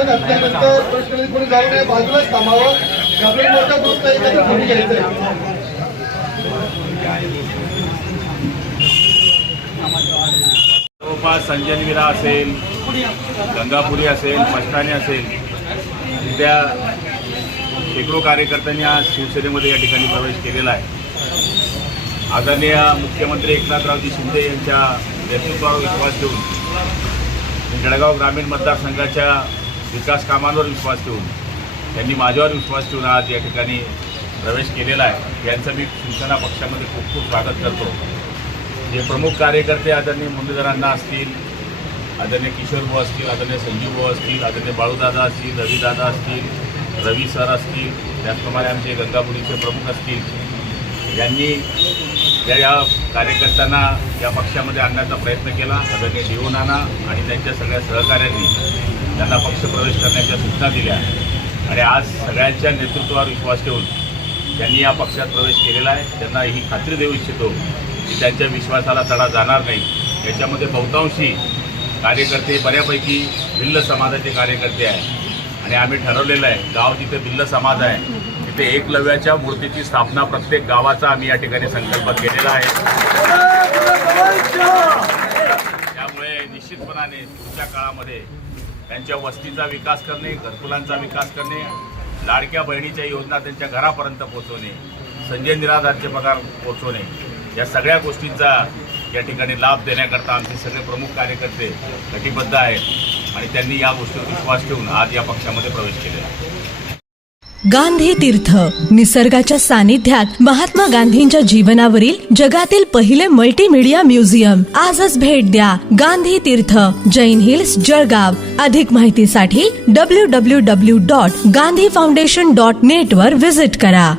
घातल्यानंतर प्रश्न कोणी जाऊ नये बाजूलाच थांबावं घाबरून मोठा ग्रुप नाही जवळपास संजनविरा असेल गंगापुरी असेल मस्तानी असेल त्या शेकडो कार्यकर्त्यांनी आज शिवसेनेमध्ये या ठिकाणी प्रवेश केलेला आहे. आदरणीय मुख्यमंत्री एकनाथरावजी शिंदे यांच्या नेतृत्वावर विश्वास ठेवून जळगाव ग्रामीण मतदारसंघाच्या विकास कामांवर विश्वास ठेवून त्यांनी माझ्यावर विश्वास ठेवून आज या ठिकाणी प्रवेश केलेला आहे. यांचं मी शिवसेना पक्षामध्ये खूप खूप स्वागत करतो. जे प्रमुख कार्यकर्ते आदरणीय मुंडेकरांना असतील आदरणीय किशोर भाऊ असतील आदरणीय संजीव भाऊ असतील आदरणीय बाळूदादा असतील रविदादा असतील रवी सर असतील त्याचप्रमाणे आमचे गंगापुरीचे प्रमुख असतील यांनी या या कार्यकर्त्यांना या पक्षामध्ये आणण्याचा प्रयत्न केला. आदरणीय देऊ नाना आणि त्यांच्या सगळ्या सहकाऱ्यांनी त्यांना पक्ष प्रवेश करण्याच्या सूचना दिल्या. आणि आज सगळ्यांच्या नेतृत्वावर विश्वास ठेवून त्यांनी या पक्षात प्रवेश केलेला आहे. त्यांना ही खात्री देऊ इच्छितो की त्यांच्या विश्वासाला तडा जाणार नाही. याच्यामध्ये बहुतांशी कार्यकर्ते बऱ्यापैकी भिल्ल समाजाचे कार्यकर्ते आहेत. आणि आम्ही ठरवलेलं आहे गाव जिथे भिल्ल समाज आहे तिथे एकलव्याच्या मूर्तीची स्थापना प्रत्येक गावाचा आम्ही या ठिकाणी संकल्प केलेला आहे. त्यामुळे निश्चितपणाने पुढच्या काळामध्ये त्यांच्या वस्तीचा विकास करणे घरकुलांचा विकास करणे लाडक्या बहिणीच्या योजना त्यांच्या घरापर्यंत पोहोचवणे संजय निराधारचे पगार पोहोचवणे या सगळ्या गोष्टींचा या ठिकाणी लाभ देण्याकरता आमचे सगळे प्रमुख कार्यकर्ते कटिबद्ध आहेत आणि त्यांनी या गोष्टीवर विश्वास ठेवून आज या पक्षामध्ये प्रवेश केलेला आहे. गांधी तीर्थ निसर्गाच्या सानिध्यात महात्मा गांधींच्या जीवनावरील जगातील पहिले मल्टीमीडिया म्युझियम आजच भेट द्या गांधी तीर्थ जैन हिल्स जळगाव. अधिक माहितीसाठी W W W dot Gandhi foundation dot net वर विजिट करा.